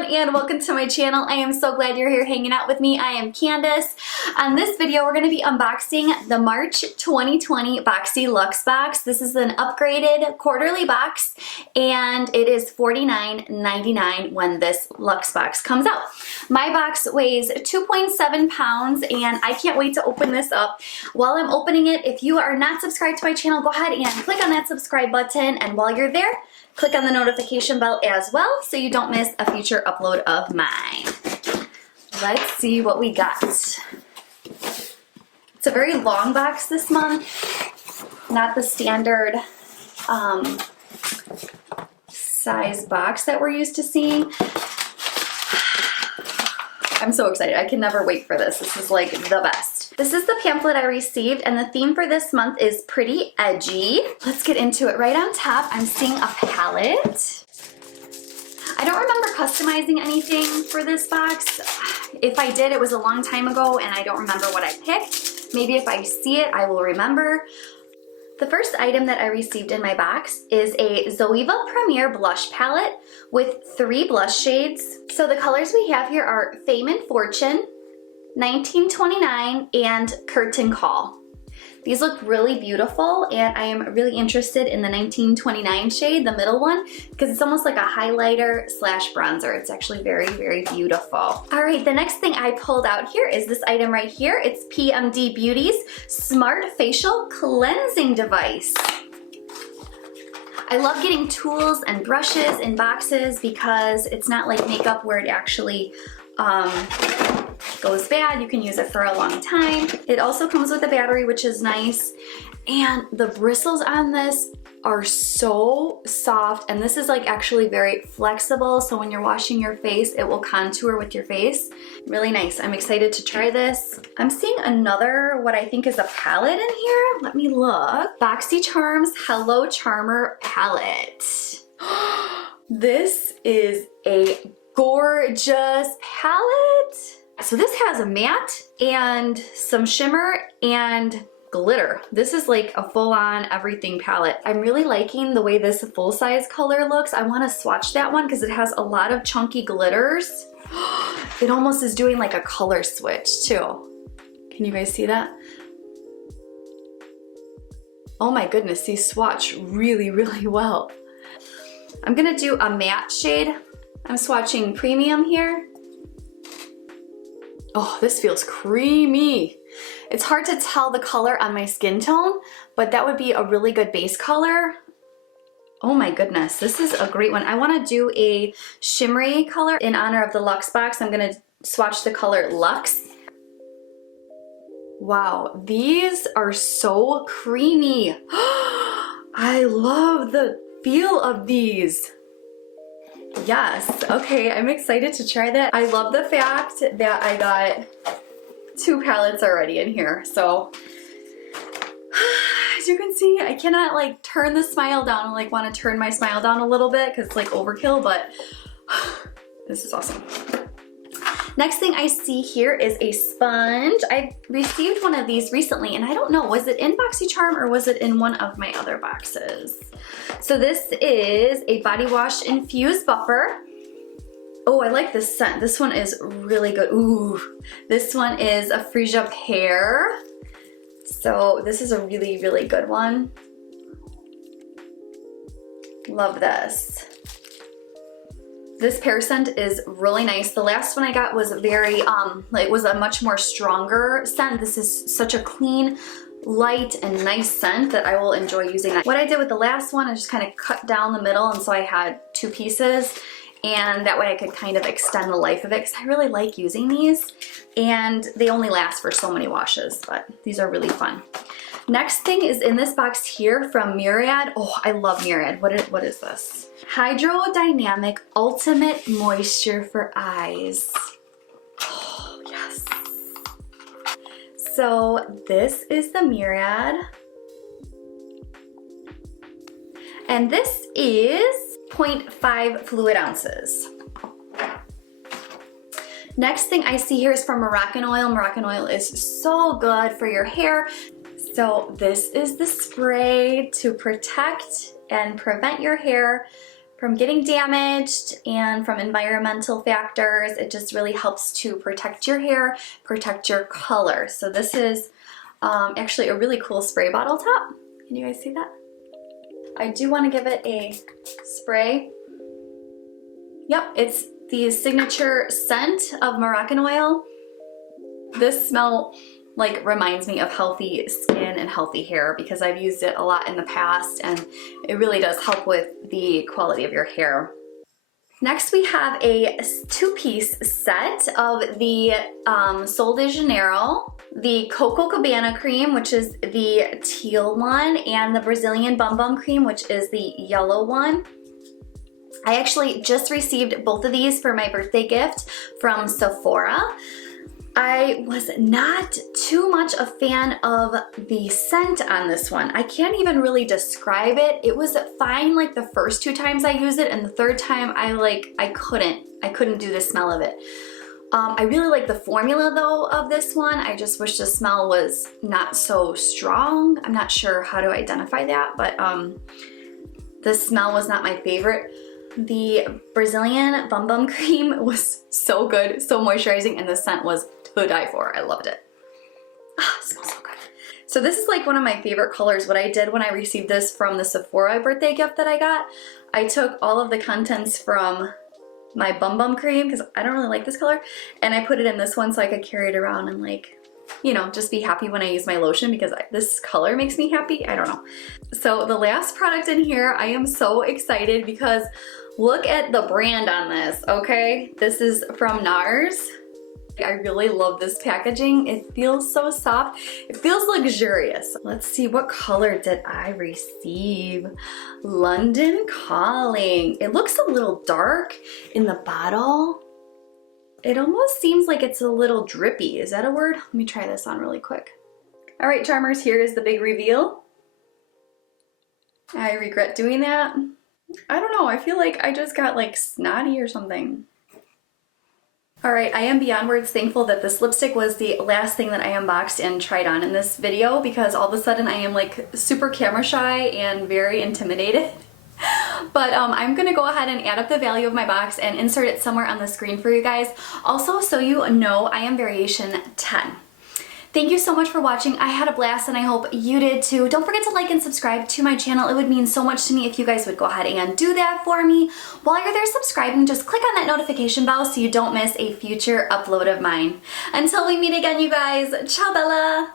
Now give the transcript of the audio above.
everyone and welcome to my channel. I am so glad you're here hanging out with me. I am Candace. On this video we're going to be unboxing the March 2020 BoxyLuxe box. This is an upgraded quarterly box and it is $49.99 when this Luxe box comes out. My box weighs 2.7 pounds and I can't wait to open this up. While I'm opening it, if you are not subscribed to my channel, go ahead and click on that subscribe button, and while you're there, click on the notification bell as well so you don't miss a future upload of mine. Let's see what we got. It's a very long box this month, not the standard size box that we're used to seeing. I'm so excited. I can never wait for this. This is like the best. This is the pamphlet I received and the theme for this month is pretty edgy. Let's get into it. Right on top, I'm seeing a palette. I don't remember customizing anything for this box. If I did, it was a long time ago and I don't remember what I picked. Maybe if I see it, I will remember. The first item that I received in my box is a Zoeva Premier Blush Palette with 3 blush shades. So the colors we have here are Fame and Fortune, 1929, and Curtain Call. These look really beautiful and I am really interested in the 1929 shade, the middle one, because it's almost like a highlighter slash bronzer. It's actually very, very beautiful. All right, the next thing I pulled out here is this item right here. It's PMD Beauty's Smart Facial Cleansing Device. I love getting tools and brushes in boxes because it's not like makeup where it actually goes bad. You can use it for a long time. It also comes with a battery, which is nice. And the bristles on this are so soft, and this is like actually very flexible, so when you're washing your face, it will contour with your face. Really nice. I'm excited to try this. I'm seeing another, what I think is a palette in here. Let me look. Boxycharm's Hello Charmer palette. This is a gorgeous palette. So this has a matte and some shimmer and glitter. This is like a full-on everything palette. I'm really liking the way this full-size color looks. I want to swatch that one because it has a lot of chunky glitters. It almost is doing like a color switch too. Can you guys see that? Oh my goodness, these swatch really, really well. I'm gonna do a matte shade. I'm swatching Premium here. Oh, this feels creamy. It's hard to tell the color on my skin tone, but that would be a really good base color. Oh my goodness, this is a great one. I want to do a shimmery color in honor of the Luxe box. I'm going to swatch the color Luxe. Wow, these are so creamy. I love the feel of these. Yes, okay, I'm excited to try that. I love the fact that I got 2 palettes already in here. So, as you can see, I cannot like turn the smile down. I like want to turn my smile down a little bit because it's like overkill, but this is awesome. Next thing I see here is a sponge. I received one of these recently and I don't know, was it in Boxycharm or was it in one of my other boxes? So this is a body wash infused buffer. Oh, I like this scent. This one is really good. Ooh, this one is a Freesia Pear. So this is a really, really good one. Love this. This pear scent is really nice. The last one I got was very, it was a much more stronger scent. This is such a clean, light, and nice scent that I will enjoy using. What I did with the last one is just kind of cut down the middle, and so I had 2 pieces, and that way I could kind of extend the life of it because I really like using these, and they only last for so many washes, but these are really fun. Next thing is in this box here from Murad. Oh, I love Murad. What is this? Hydrodynamic Ultimate Moisture for Eyes. Oh, yes. So this is the Murad. And this is 0.5 fluid ounces. Next thing I see here is from Moroccan Oil. Moroccan Oil is so good for your hair. So this is the spray to protect and prevent your hair from getting damaged and from environmental factors. It just really helps to protect your hair, protect your color. So this is actually a really cool spray bottle top. Can you guys see that? I do want to give it a spray. Yep, it's the signature scent of Moroccan Oil. This smell like reminds me of healthy skin and healthy hair because I've used it a lot in the past, and it really does help with the quality of your hair. Next we have a two-piece set of the Sol de Janeiro, the Coco Cabana cream, which is the teal one, and the Brazilian Bum Bum cream, which is the yellow one. I actually just received both of these for my birthday gift from Sephora. I was not too much a fan of the scent on this one. I can't even really describe it. It was fine like the first 2 times I used it, and the third time I couldn't do the smell of it. I really like the formula though of this one. I just wish the smell was not so strong. I'm not sure how to identify that, but the smell was not my favorite. The Brazilian Bum Bum cream was so good, so moisturizing, and the scent was to die for. I loved it. Ah, it smells so good. So this is like one of my favorite colors. What I did when I received this from the Sephora birthday gift that I got, I took all of the contents from my Bum Bum cream, because I don't really like this color, and I put it in this one so I could carry it around and like, you know, just be happy when I use my lotion, because this color makes me happy. I don't know. So the last product in here, I am so excited because look at the brand on this, okay? This is from NARS. I really love this packaging. It feels so soft. It feels luxurious. Let's see, what color did I receive? London Calling. It looks a little dark in the bottle. It almost seems like it's a little drippy. Is that a word? Let me try this on really quick. All right, Charmers, here is the big reveal. I regret doing that. I don't know, I feel like I just got like snotty or something. All right, I am beyond words thankful that this lipstick was the last thing that I unboxed and tried on in this video, because all of a sudden I am like super camera shy and very intimidated. But I'm gonna go ahead and add up the value of my box and insert it somewhere on the screen for you guys. Also, so you know, I am variation 10. Thank you so much for watching. I had a blast and I hope you did too. Don't forget to like and subscribe to my channel. It would mean so much to me if you guys would go ahead and do that for me. While you're there subscribing, just click on that notification bell so you don't miss a future upload of mine. Until we meet again, you guys, ciao Bella!